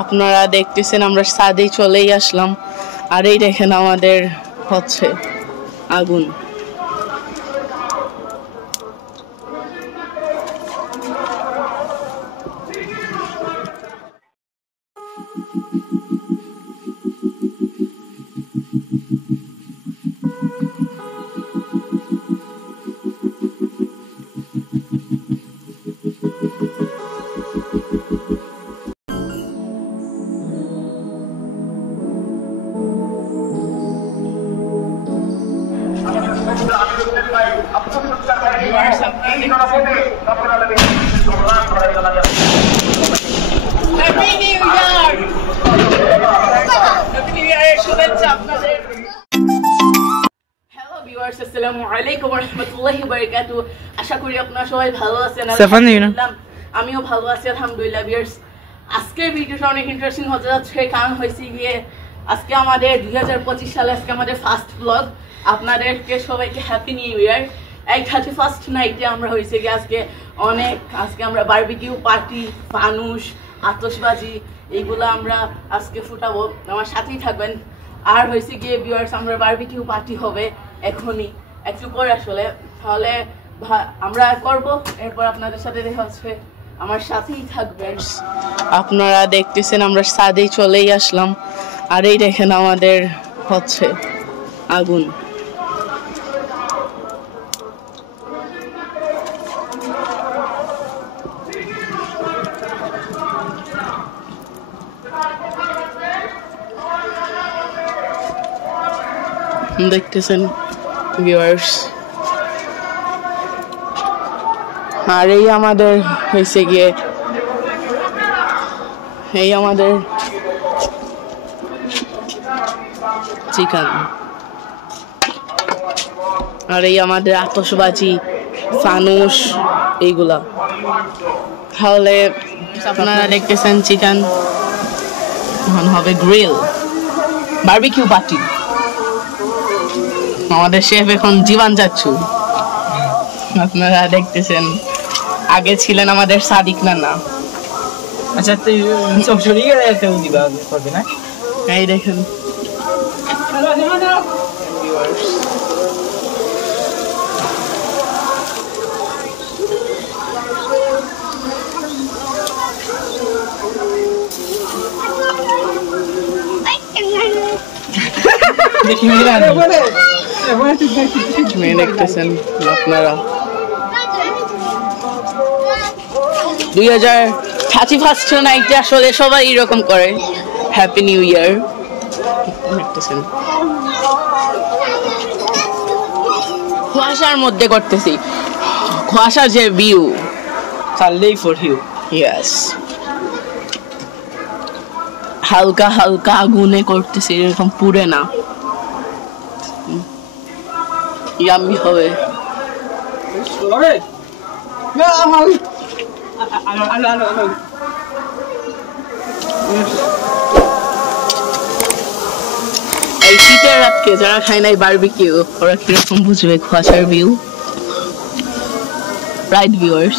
আপনারা দেখতেছেন আমরা ছাদে চলেই আসলাম আর এই দেখেন আমাদের হচ্ছে আগুন Happy New Year! Happy New Year! শুভেচ্ছা আপনাদের। হ্যালো ভিউয়ার্স, আসসালামু আলাইকুম ওয়া রাহমাতুল্লাহি ওয়া বারাকাতুহু। আশা করি আপনারা সবাই ভালো আছেন। আমিও ভালো আছি আলহামদুলিল্লাহ। ভিউয়ার্স, আজকের ভিডিওটা অনেক ইন্টারেস্টিং হতে যাচ্ছে, কারণ হয়েছে গিয়ে আজকে আমাদের 2025 সালে আজকে আমাদের ফার্স্ট ব্লগ। আপনাদেরকে সবাইকে হ্যাপি নিউ ইয়ার। এই 31st নাইটে আমরা হয়েছে গিয়ে আজকে আমরা বারবিকিউ পার্টি, ফানুস, আতশবাজি এইগুলো আমরা আজকে ফুটাবো। আমার সাথেই থাকবেন। আর হয়েছে গিয়ে ভিউয়ার্স, আমরা বারবিকিউ পার্টি হবে এখনই একটু পরে আসলে, তাহলে আমরা করব, এরপর আপনাদের সাথে দেখা হচ্ছে। আমার সাথেই থাকবেন। আপনারা দেখতেছেন আমরা ছাদেই চলেই আসলাম আর এই দেখেন আমাদের হচ্ছে আগুন। দেখতেছেন ভিউয়ার্স, আর এই আমাদের হয়েছে গিয়ে আমাদের চিকেন, আর এই আমাদের আতশবাজি, ফানুস এইগুলা। তাহলে আপনারা দেখতেছেন চিকেন, এখন হবে গ্রিল বারবিকিউ পার্টি। আমাদের শেফ এখন জীবন যাচ্ছু। আপনারা দেখতেছেন, আগে ছিলেন আমাদের সাদিক নানা। আচ্ছা, তুই সব সরিয়ে দিবা করবে না? এই দেখেন দেখতেছেন আপনারা 2031 নাইটে আসলে সবাই এরকম করে। Happy new year. দেখতেছেন কুয়াশার মধ্যে করতেছি, কুয়াশার যে ভিউ, চাললেই ফর ইউ। ইয়েস, হালকা হালকা আগুনে করতেছি, এরকম পুড়ে না। ইয়াম্মি হবে। এই শীতের রাতকে যারা খায় নাই বারবিকিউ, ওরা কিরকম বুঝবে কুয়াশার ভিউ। রাইট ভিউয়ার্স,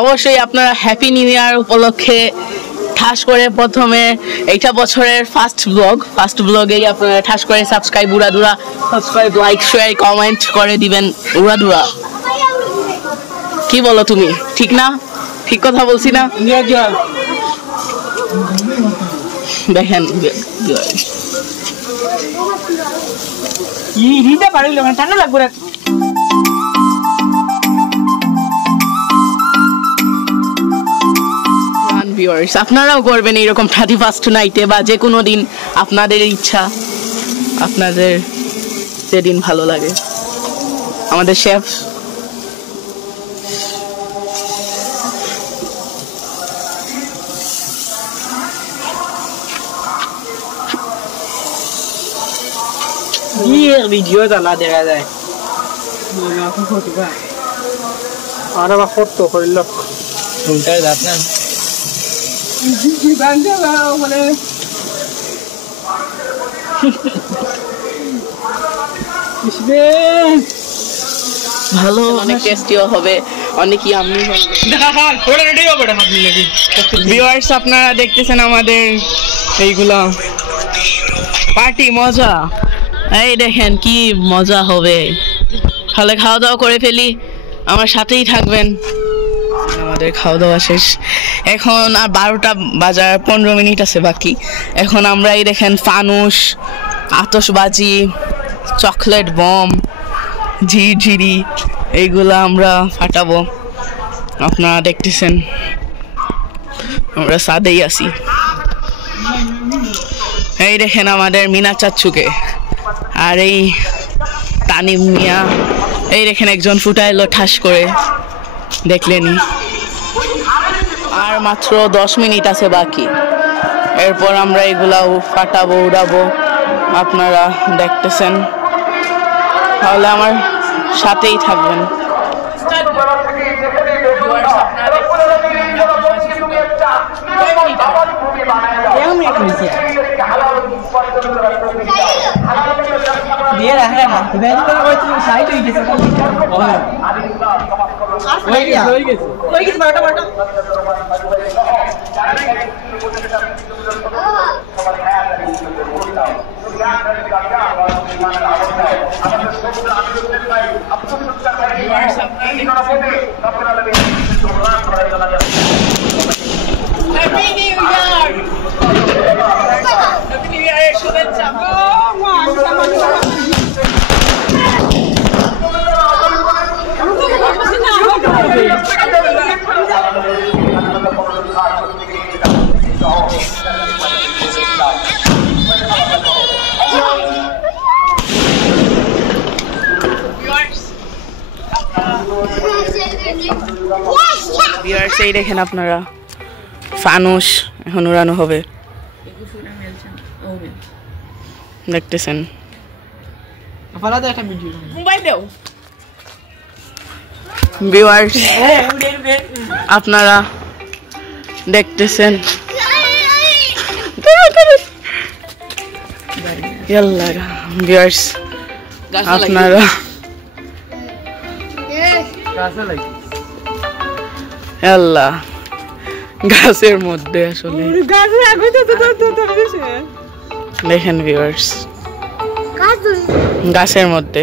অবশ্যই আপনারা হ্যাপি নিউ ইয়ার উপলক্ষে ঠাস করে প্রথমে এইটা বছরের ফার্স্ট ব্লগেই আপনারা ঠাস করে সাবস্ক্রাইব লাইক শেয়ার কমেন্ট করে দিবেন উড়াদুরা। কি বলো তুমি? ঠিক না? ঠিক কথা বলছি না? দেখেন ঠান্ডা লাগবে। আপনারাও করবেন এইরকম 31st নাইটে বা যে কোনো দিন আপনাদের ইচ্ছা, আপনাদের যেদিন ভালো লাগে। আমাদের শেফ ভিডিও জ্বালা দেখা যায়। আর আবার ফটো করিল উল্টায় যাত না মানে ভালো, অনেক টেস্টিও হবে। অনেক ইয়াম্মি ভিউয়ার্স আপনারা দেখতেছেন আমাদের এইগুলা পার্টি মজা এই দেখেন কি মজা হবে তাহলে খাওয়া দাওয়া করে ফেলি আমার সাথেই থাকবেন আমাদের খাওয়া দাওয়া শেষ এখন আর 12টা বাজার 15 মিনিট আছে বাকি এখন আমরা এই দেখেন ফানুস আতশবাজি চকলেট বম ঝিরঝিরি এইগুলা আমরা ফাটাবো আপনারা দেখতেছেন আমরা সাদেই আছি এই দেখেন আমাদের মিনা চাচ্চুকে আর এই তানিম মিয়া এই দেখেন একজন ফুটাইলো ঠাস করে দেখলেনি আর মাত্র 10 মিনিট আছে বাকি এরপর আমরা এগুলা ফাটাবো উড়াবো আপনারা দেখতেছেন তাহলে আমার সাথেই থাকবেন সেই দেখেন আপনারা ফানুস এখন উড়ানো হবে দেখতেছেন ভিউয়ার্স আপনারা দেখতেছেন ভিউয়ার্স আপনারা আল্লাহ গাছের মধ্যে আসলে দেখেন ভিউয়ার্স গাছের মধ্যে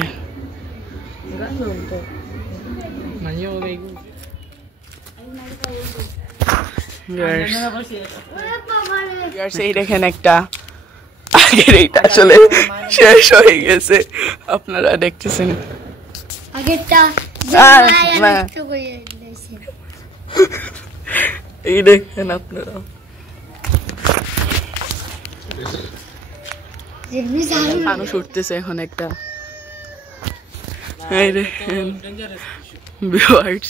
এই দেখেন একটা আগের এইটা আসলে শেষ হয়ে গেছে আপনারা দেখতেছেন এই দেখেন আপনারা মানুষ উঠতেছে এখন একটা এই দেখেন ভিউয়ার্স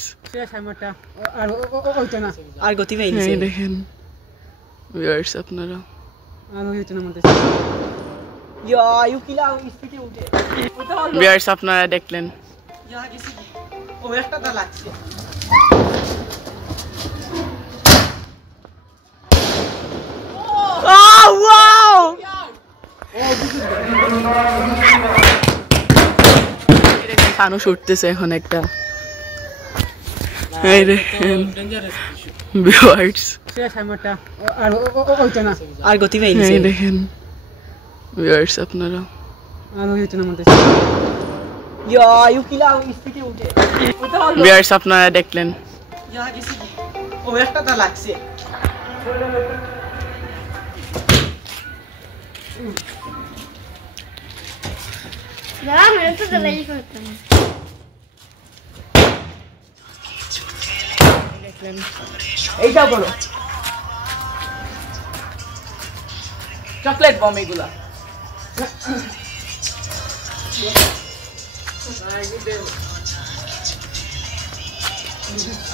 আর গতি পাইনি এই দেখেন ভিউয়ার্স আপনারা ভিউয়ার্স আপনারা দেখলেন মানুষ উঠতেছে এখন একটা এই দেখেন ভিউয়ার্স আর গতি পাইনি এই দেখেন ভিউয়ার্স আপনারা ভিউয়ার্স আপনারা দেখলেন এইটা বলো চকলেট বম এগুলা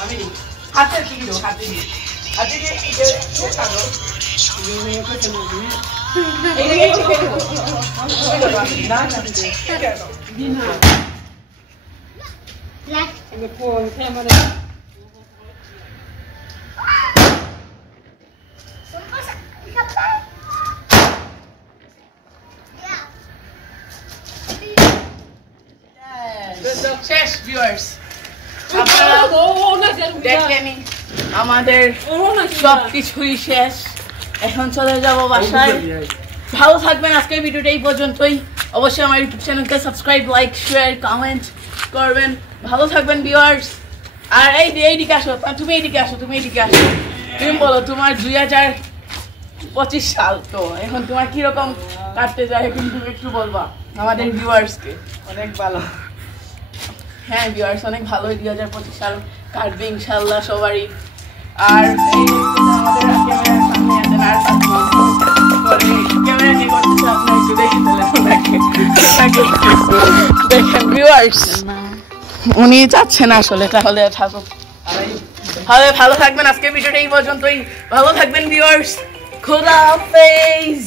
আমি হাতে দিও হাতে দিয়ে শেষ ভিউয়ার্স দেখেনি আমাদের সবকিছুই শেষ, এখন চলে যাব বাসায়। ভালো থাকবেন, আজকের ভিডিওটা এই পর্যন্তই। অবশ্যই আমার ইউটিউব চ্যানেলকে সাবস্ক্রাইব, লাইক, শেয়ার, কমেন্ট করবেন। ভালো থাকবেন ভিউয়ার্স। আর এইদিকে আসো, তুমি এইদিকে আসো, তুমি বলো তোমার 2025 সাল তো এখন তোমার কিরকম কাটতে যায়, এখন তুমি একটু বলবা আমাদের ভিউয়ার্সকে। অনেক ভালো। হ্যাঁ ভিউয়ার্স, অনেক ভালো 2025 সাল কাটবে ইনশাল্লাহ সবারই। আর আমাদের ক্যামেরার সামনে আছেন আর ক্যামেরা কি করতেছে আপনার একটু দেখেন ভিউয়ার্স, উনি যাচ্ছেন আসলে, তাহলে থাকুক। ভালো থাকবেন, আজকে ভিডিওটা এই পর্যন্তই। ভালো থাকবেন ভিউয়ার্স, খোদা হাফেজ।